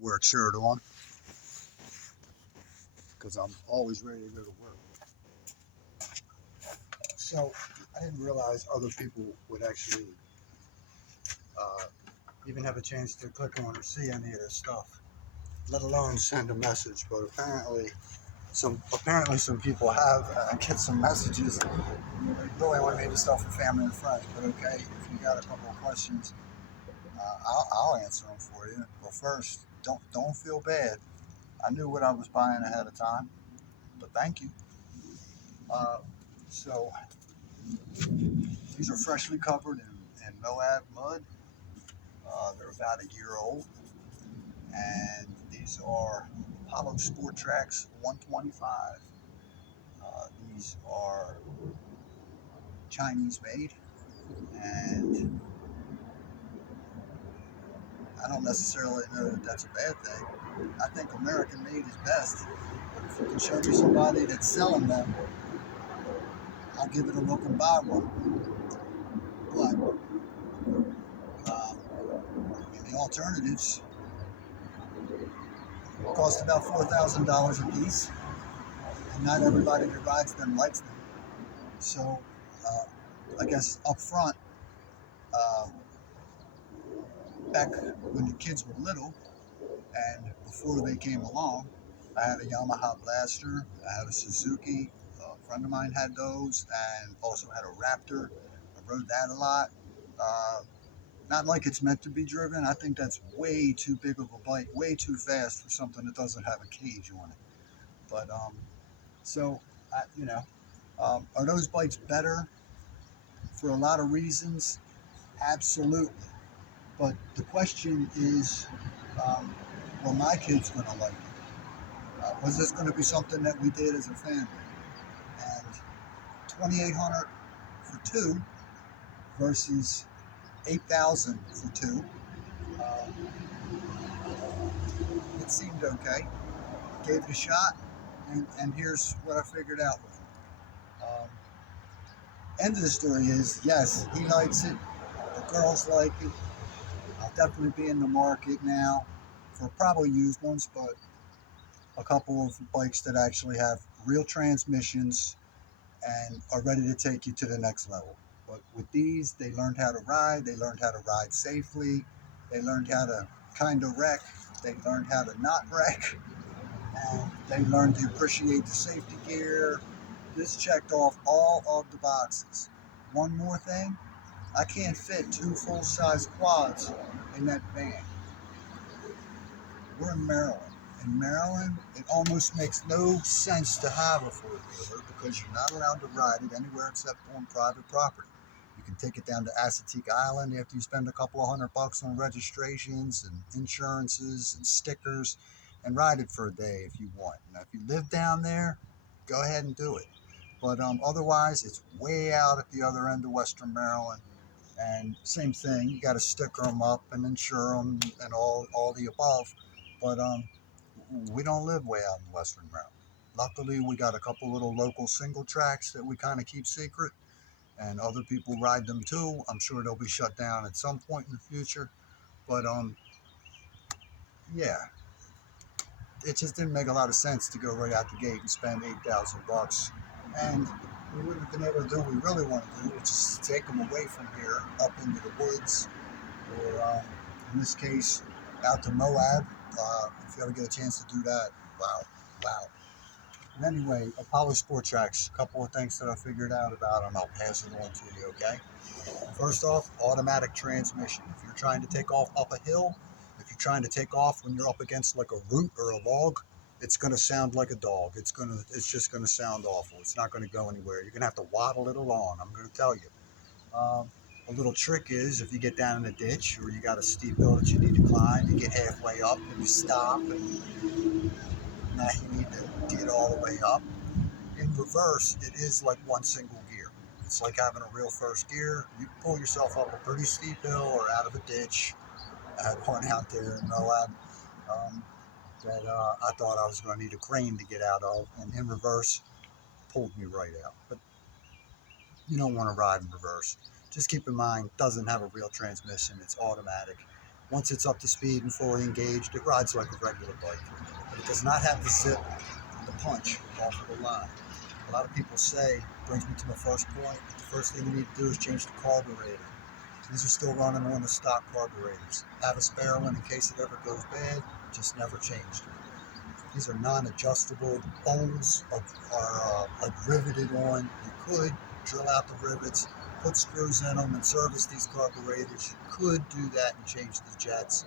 wear a shirt on because I'm always ready to go to work. So I didn't realize other people would actually uh, even have a chance to click on or see any of this stuff, let alone send a message. But apparently some people have get some messages. Really want to make this stuff for family and friends, but okay, if you got a couple of questions, I'll answer them for you. But first, don't feel bad. I knew what I was buying ahead of time, but thank you. Uh, so these are freshly covered in Moab mud. They're about a year old, and these are Apollo Sport Tracks 125. These are Chinese made, and I don't necessarily know that that's a bad thing. I think American made is best. But if you can show me somebody that's selling them, I'll give it a look and buy one. But the alternatives cost about $4,000 a piece, and not everybody that rides them likes them. So I guess up front, uh, back when the kids were little and before they came along, I had a Yamaha Blaster, I had a Suzuki. A friend of mine had those, and also had a Raptor. I rode that a lot. Uh, Not like it's meant to be driven. I think that's way too big of a bike, way too fast for something that doesn't have a cage on it. But so are those bikes better for a lot of reasons? Absolutely. But the question is, um, were my kids going to like it? Was this going to be something that we did as a family? And 2,800 for two versus 8,000 for two. Uh, it seemed okay. Gave it a shot, and here's what I figured out with it. End of the story is, yes, he likes it. The girls like it. I'll definitely be in the market now for probably used ones, but a couple of bikes that actually have real transmissions and are ready to take you to the next level. But with these, they learned how to ride. They learned how to ride safely. They learned how to kind of wreck. They learned how to not wreck. And they learned to appreciate the safety gear. This checked off all of the boxes. One more thing, I can't fit two full-size quads in that van. We're in Maryland. In Maryland, it almost makes no sense to have a four-wheeler because you're not allowed to ride it anywhere except on private property. You can take it down to Assateague Island after you spend a couple of $100 on registrations and insurances and stickers, and ride it for a day if you want. Now, if you live down there, go ahead and do it. But otherwise, it's way out at the other end of Western Maryland. And same thing, you got to sticker them up and insure them and all the above. But we don't live way out in Western Maryland. Luckily, we got a couple little local single tracks that we kind of keep secret, and other people ride them too. I'm sure they'll be shut down at some point in the future. But yeah, it just didn't make a lot of sense to go right out the gate and spend $8,000. And we wouldn't have been able to do what we really want to do, which is take them away from here up into the woods, or in this case, out to Moab. If you ever get a chance to do that, wow, wow. And anyway, Apollo Sport Tracks, a couple of things that I figured out about them, I'll pass it on to you, okay? First off, automatic transmission. If you're trying to take off up a hill, if you're trying to take off when you're up against like a root or a log, it's going to sound like a dog. It's just going to sound awful. It's not going to go anywhere. You're going to have to waddle it along. I'm going to tell you. A little trick is if you get down in a ditch or you got a steep hill that you need to climb, you get halfway up and you stop, and now you need to get all the way up. In reverse, it is like one single gear. It's like having a real first gear. You pull yourself up a pretty steep hill or out of a ditch. I had one out there in Moab that I thought I was going to need a crane to get out of, and in reverse, pulled me right out. But you don't want to ride in reverse. Just keep in mind, it doesn't have a real transmission. It's automatic. Once it's up to speed and fully engaged, it rides like a regular bike. But it does not have the zip and the punch off of the line. A lot of people say, brings me to my first point, the first thing you need to do is change the carburetor. These are still running on the stock carburetors. Have a spare one in case it ever goes bad, just never changed it. These are non-adjustable. Bones are like riveted on. You could drill out the rivets, put screws in them and service these carburetors. You could do that and change the jets,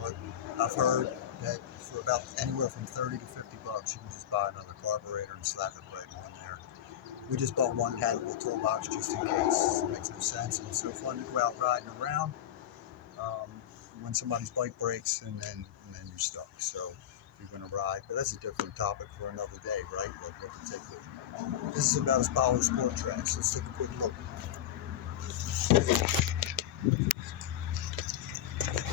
but I've heard that for about anywhere from 30 to 50 bucks, you can just buy another carburetor and slap it right on there. We just bought one, had a little toolbox just in case. It makes no sense, and it's so fun to go out riding around when somebody's bike breaks, and then you're stuck. So if you're going to ride, but that's a different topic for another day, right? Like what to take with you. This is about as Power Sport Tracks. Let's take a quick look.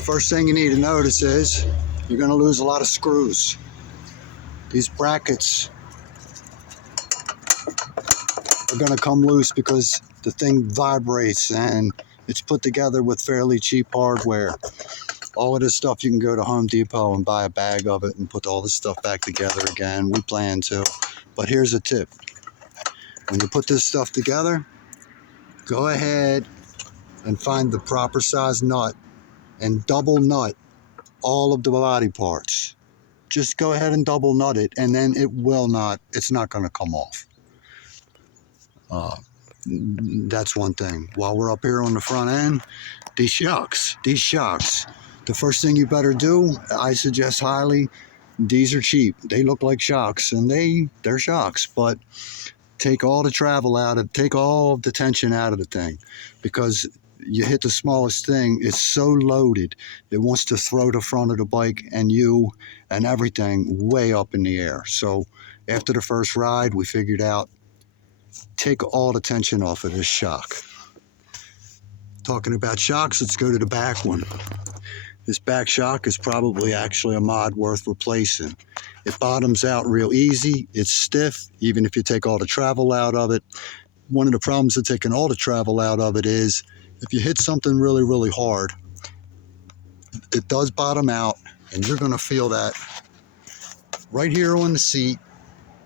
First thing you need to notice is you're going to lose a lot of screws. These brackets are going to come loose because the thing vibrates and it's put together with fairly cheap hardware. All of this stuff you can go to Home Depot and buy a bag of it and put all this stuff back together again. We plan to. But here's a tip. When you put this stuff together, go ahead and find the proper size nut and double nut all of the body parts. Just go ahead and double nut it, and then it's not going to come off. That's one thing. While we're up here on the front end, these shocks. The first thing you better do, I suggest highly, these are cheap. They look like shocks, and they're shocks, but take all the travel out of, take all the tension out of the thing, because you hit the smallest thing, it's so loaded, it wants to throw the front of the bike and you and everything way up in the air. So after the first ride, we figured out, take all the tension off of this shock. Talking about shocks, let's go to the back one. This back shock is probably actually a mod worth replacing. It bottoms out real easy, it's stiff, even if you take all the travel out of it. One of the problems with taking all the travel out of it is, if you hit something really, really hard, it does bottom out, and you're going to feel that right here on the seat,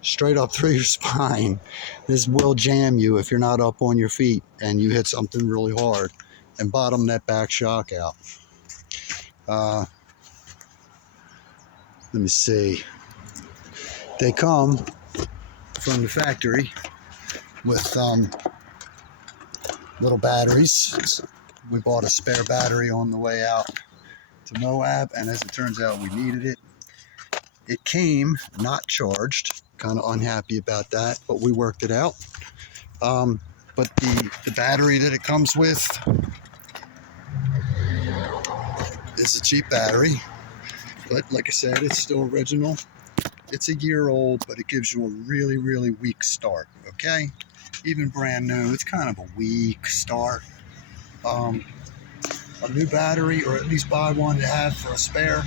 straight up through your spine. This will jam you if you're not up on your feet and you hit something really hard and bottom that back shock out. Let me see. They come from the factory with little batteries. We bought a spare battery on the way out to Moab, and as it turns out, we needed it. It came not charged. Kind of unhappy about that, but we worked it out. But the battery that it comes with is a cheap battery, but like I said, it's still original. It's a year old, but it gives you a really, really weak start, okay? Even brand new, it's kind of a weak start. A new battery, or at least buy one to have for a spare.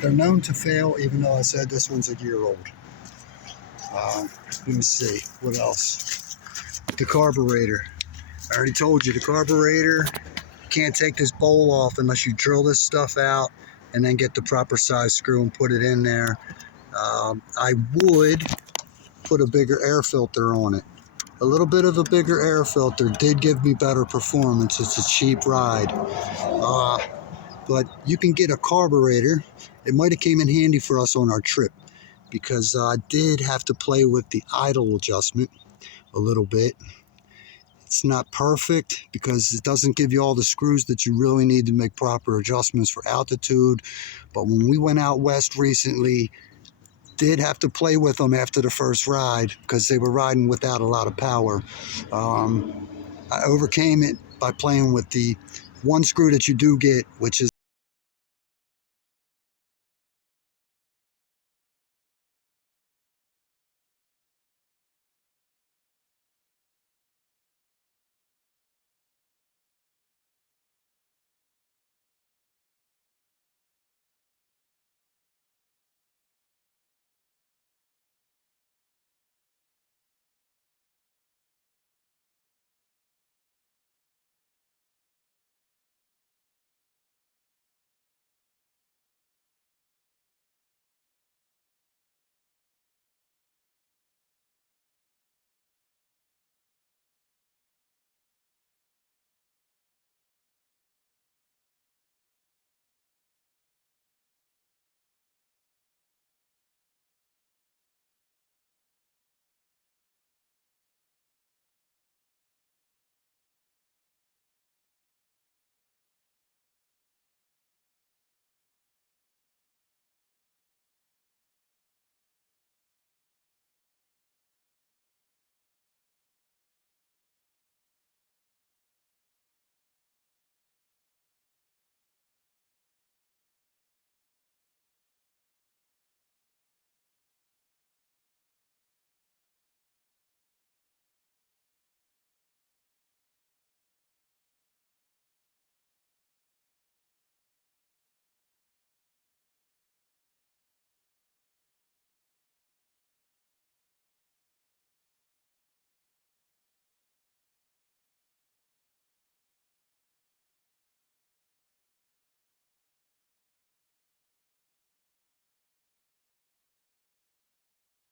They're known to fail, even though I said this one's a year old. Let me see, what else? The carburetor. I already told you, the carburetor, you can't take this bowl off unless you drill this stuff out and then get the proper size screw and put it in there. I would put a bigger air filter on it. A little bit of a bigger air filter did give me better performance. It's a cheap ride. But you can get a carburetor. It might have came in handy for us on our trip, because I did have to play with the idle adjustment a little bit. It's not perfect because it doesn't give you all the screws that you really need to make proper adjustments for altitude. But when we went out west recently, did have to play with them after the first ride because they were riding without a lot of power. I overcame it by playing with the one screw that you do get, which is